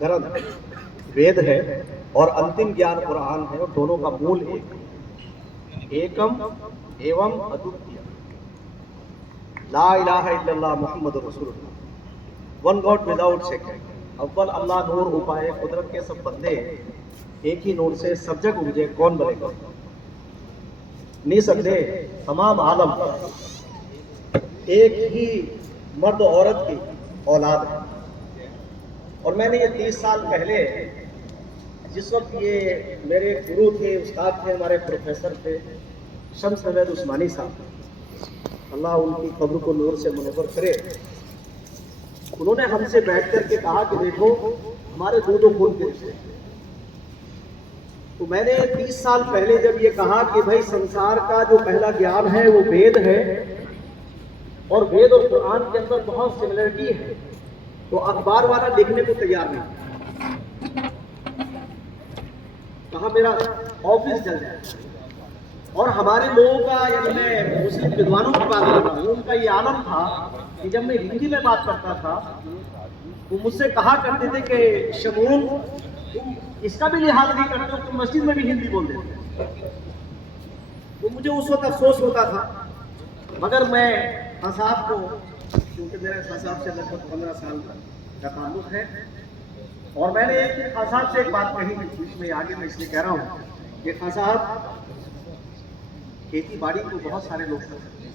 ग्रंथ वेद है और अंतिम ज्ञान कुरान है, और दोनों का मूल एक एकम एवं अद्वितीय ला इलाहा इल्लल्लाह मुहम्मदुर रसूलुल्लाह, वन गॉड विदाउट सेकंड। अव्वल अल्लाह नूर उपाय कुदरत के सब बंदे, एक ही नूर से सब जग उपजे, कौन बनेगा नहीं सकते। तमाम आलम एक ही मर्द औरत की औलाद है। और मैंने ये 30 साल पहले, जिस वक्त ये मेरे गुरु थे, उस्ताद थे, हमारे प्रोफेसर थे शम्स नवेद उस्मानी साहब, अल्लाह उनकी कब्र को नूर से मुनव्वर करे, उन्होंने हमसे बैठ करके कहा कि देखो हमारे दो खून के रिश्ते। तो मैंने 30 साल पहले जब ये कहा कि भाई संसार का जो पहला ज्ञान है वो वेद है, और वेद और कुरान के अंदर बहुत सिमिलरिटी है, तो अखबार वाला लिखने को तैयार नहीं, कहा मेरा ऑफिस जल जाए। और हमारे लोगों का, यानी मैं मुस्लिम विद्वानों की बात कर रहा हूँ, उनका ये आलम था कि जब मैं हिंदी में बात करता था तो मुझसे कहा करते थे कि शमून तुम इसका भी लिहाज नहीं करते हो, तुम मस्जिद में भी हिंदी बोल देते। तो मुझे उस वक्त अफसोस होता था, मगर मैं खान साहब को, क्योंकि मेरे खान साहब से लगभग 15 साल का ताल्लुक है, और मैंने एक खान साहब से एक बात कही बीच में, आगे मैं इसलिए कह रहा हूँ कि खान साहब खेती बाड़ी को बहुत सारे लोग करते हैं,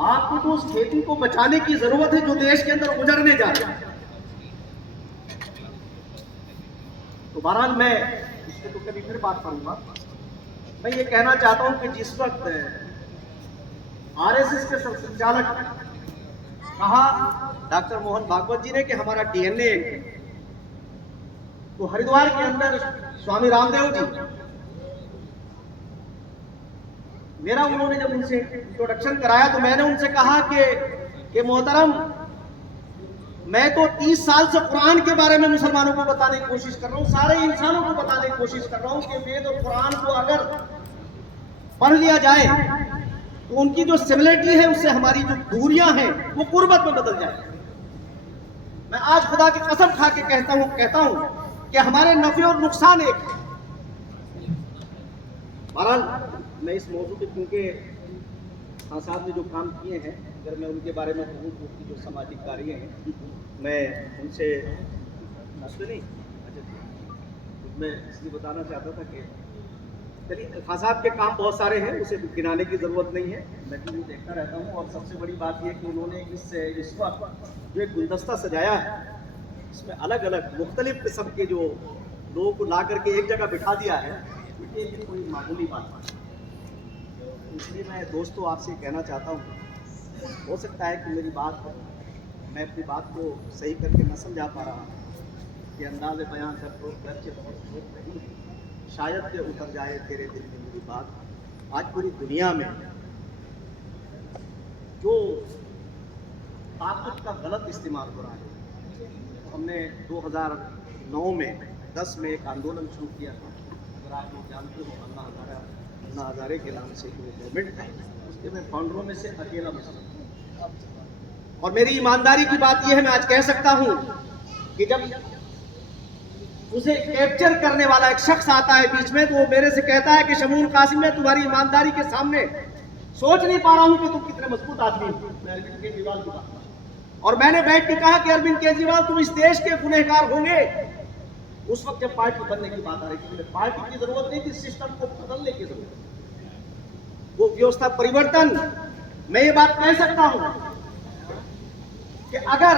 आपको तो उस खेती को बचाने की जरूरत है जो देश के अंदर उजड़ने जा रहा है। तो बहरहाल मैं इस पर तो कभी फिर बात करूंगा। मैं ये कहना चाहता हूं कि जिस वक्त आरएसएस के संचालक कहा डॉक्टर मोहन भागवत जी ने कि हमारा डीएनए, तो हरिद्वार के अंदर स्वामी रामदेव जी, मेरा उन्होंने जब उनसे इंट्रोडक्शन कराया तो मैंने उनसे कहा कि मोहतरम, मैं तो 30 साल से कुरान के बारे में मुसलमानों को बताने की कोशिश कर रहा हूँ, सारे इंसानों को बताने की कोशिश कर रहा हूँ कि वेद और कुरान को अगर पढ़ लिया जाए तो उनकी जो सिमिलरिटी है उससे हमारी जो दूरियां हैं वो कुर्बत में बदल जाए। मैं आज खुदा की कसम खा के कहता हूं कि हमारे नफे और नुकसान एक है। बहरहाल मैं इस मौजूद पे, क्योंकि खान साहब ने जो काम किए हैं, अगर मैं उनके बारे में कहूँ तो उनकी जो सामाजिक कार्य हैं, मैं उनसे नहीं, मैं इसलिए बताना चाहता था कि चलिए, खान साहब के काम बहुत सारे हैं, उसे गिनाने की जरूरत नहीं है, मैं टीवी देखता रहता हूँ। और सबसे बड़ी बात यह कि उन्होंने इस वक्त जो एक गुलदस्ता सजाया है, इसमें अलग अलग मुख्तलिफ किस्म के जो लोगों को ला करके एक जगह बिठा दिया है, ये कोई मामूली बात नहीं। इसलिए मैं दोस्तों आपसे कहना चाहता हूँ, हो सकता है कि मैं अपनी बात को सही करके न समझा पा रहा हूँ कि अंदाज़े बयां कर तो घर से बहुत छोट नहीं, शायद के उतर जाए तेरे दिल में मेरी बात। आज पूरी दुनिया में जो ताकत का गलत इस्तेमाल हो रहा है, हमने 2009 में 10 में एक आंदोलन शुरू किया था, अगर आप लोग जानते हो, अन्ना हजारे के नाम से जो मूवमेंट था, उसके मैं फाउंडरों में से अकेला मुस्लिम। और मेरी ईमानदारी की बात यह है, मैं आज कह सकता हूं कि जब उसे कैप्चर करने वाला एक शख्स आता है बीच में, तो वो मेरे से कहता है कि शमून कासिम, मैं तुम्हारी ईमानदारी के सामने सोच नहीं पा रहा हूं कि तुम कितने मजबूत आदमी हो। मैं अरविंद केजरीवाल की बात, और मैंने बैठ के कहा कि अरविंद केजरीवाल, तुम इस देश के गुनहगार होंगे उस वक्त जब पार्टी बनने की बात आ रही थी। पार्टी की जरूरत नहीं थी, सिस्टम को बदलने की जरूरत थी, वो व्यवस्था परिवर्तन। मैं ये बात कह सकता हूं कि अगर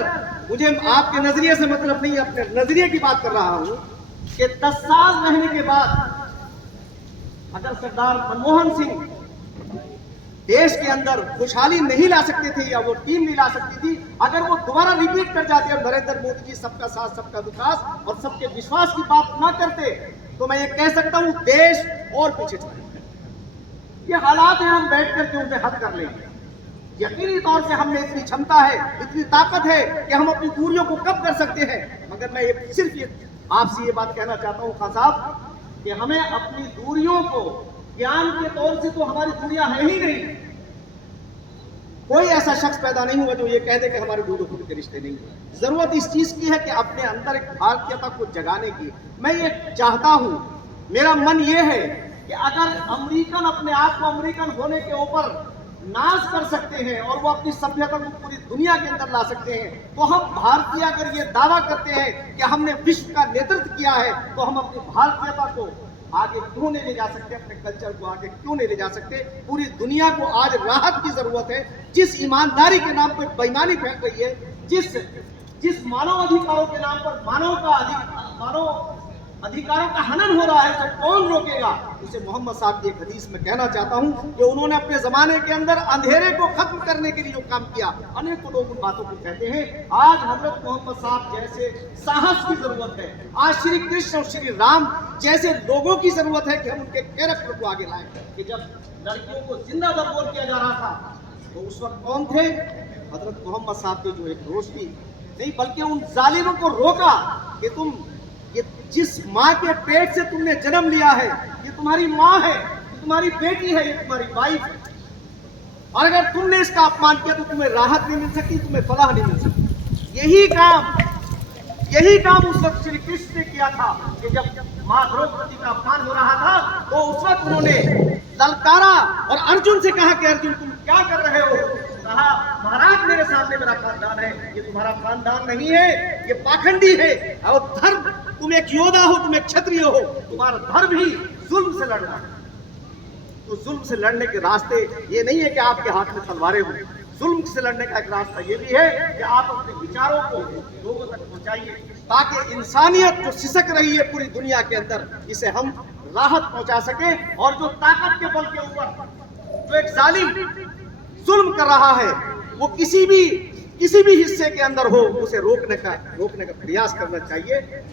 मुझे आपके नजरिए से मतलब नहीं, अपने नजरिए की बात कर रहा हूं कि 10 साल रहने के बाद अगर सरदार मनमोहन सिंह देश के अंदर खुशहाली नहीं ला सकते थे, या वो टीम नहीं ला सकती थी, अगर वो दोबारा रिपीट कर जाते और नरेंद्र मोदी जी सबका साथ सबका विकास और सबके विश्वास की बात ना करते, तो मैं ये कह सकता हूं देश और पीछे चले। ये हालात है, हम बैठ करके उनसे हद कर लेंगे। यकीनी तौर से हम में इतनी क्षमता है, इतनी ताकत है कि हम अपनी दूरियों को कम कर सकते हैं। मगर मैं सिर्फ आपसे ये बात कहना चाहता हूं खान साहब कि हमें अपनी दूरियों को, ज्ञान के तौर से तो हमारी दूरियां है ही नहीं, कोई ऐसा शख्स पैदा नहीं हुआ जो ये कह दे कि हमारे दूध खून के रिश्ते नहीं है। जरूरत इस चीज की है कि अपने अंदर एक भारतीयता को जगाने की। मैं ये चाहता हूं, मेरा मन ये है कि अगर अमेरिकन अपने आप को अमेरिकन होने के ऊपर नाज कर सकते हैं और वो अपनी सभ्यता को पूरी दुनिया के अंदर ला सकते हैं, तो हम भारतीय अगर ये दावा करते हैं कि हमने विश्व का नेतृत्व किया है, तो हम अपनी भारतीयता को आगे क्यों नहीं ले जा सकते, अपने कल्चर को आगे क्यों नहीं ले जा सकते। पूरी दुनिया को आज राहत की जरूरत है। जिस ईमानदारी के नाम पर बेईमानी फैल रही है, जिस मानव अधिकारों के नाम पर मानव अधिकारों का हनन हो रहा है, तो कौन रोकेगा। इसे मोहम्मद साहब की एक हदीस में कहना चाहता हूं कि उन्होंने अपने जमाने के अंदर अंधेरे को खत्म करने के लिए जो काम किया, अनेकों लोग उन बातों को कहते हैं। आज हजरत मोहम्मद साहब जैसे साहस की जरूरत है। आज श्री कृष्ण और श्री राम जैसे लोगों की जरूरत है कि हम उनके कैरेक्टर को आगे लाएं। कि जब लड़कियों को जिंदा दरगोर किया जा रहा था, तो उस वक्त कौन थे? हजरत मोहम्मद साहब की जो एक रोशनी नहीं, बल्कि उन जालिमों को रोका कि तुम ये जिस माँ के पेट से तुमने जन्म लिया है, ये तुम्हारी माँ है, ये तुम्हारी बेटी है, ये तुम्हारी वाइफ है, और अगर तुमने इसका अपमान किया तो तुम्हें राहत नहीं मिल सकती, तुम्हें फलाह नहीं मिल सकती। यही काम उस वक्त श्री कृष्ण ने किया था कि जब माँ द्रौपदी का अपमान हो रहा था, तो उस वक्त उन्होंने ललकारा और अर्जुन से कहा कि अर्जुन तुम क्या कर रहे हो? कहा महाराज मेरे सामने मेरा खानदान है, ये तुम्हारा खानदान नहीं है, ये पाखंडी है। और धर्म, तुम एक योद्धा हो, तुम एक क्षत्रिय हो, तुम्हारा धर्म ही जुल्म से लड़ना है। तो जुल्म से लड़ने के रास्ते ये नहीं है कि आपके हाथ में तलवारें हो। जुल्म से लड़ने का एक रास्ता ये भी है कि आप अपने विचारों को लोगों तक पहुंचाइए, ताकि इंसानियत जो सिसक रही है पूरी दुनिया के अंदर, इसे हम राहत पहुंचा सके। और जो ताकत के बल के ऊपर जो एक जालिम जुल्म कर रहा है, वो किसी भी हिस्से के अंदर हो, उसे रोकने का प्रयास करना चाहिए।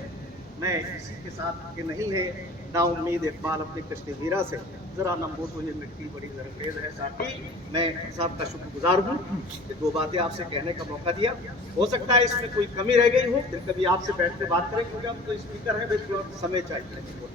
मैं इसी के साथ कि नहीं है ना उम्मीद इकबाल अपनी कश्ती हीरा से, जरा नंबो तो ये मिट्टी बड़ी जरखेज है साथी। मैं साहब का शुक्रगुजार हूँ कि दो बातें आपसे कहने का मौका दिया। हो सकता है इसमें कोई कमी रह गई हो, फिर कभी आपसे बैठ के बात करें, क्योंकि हम तो स्पीकर हैं, समय चाहिए।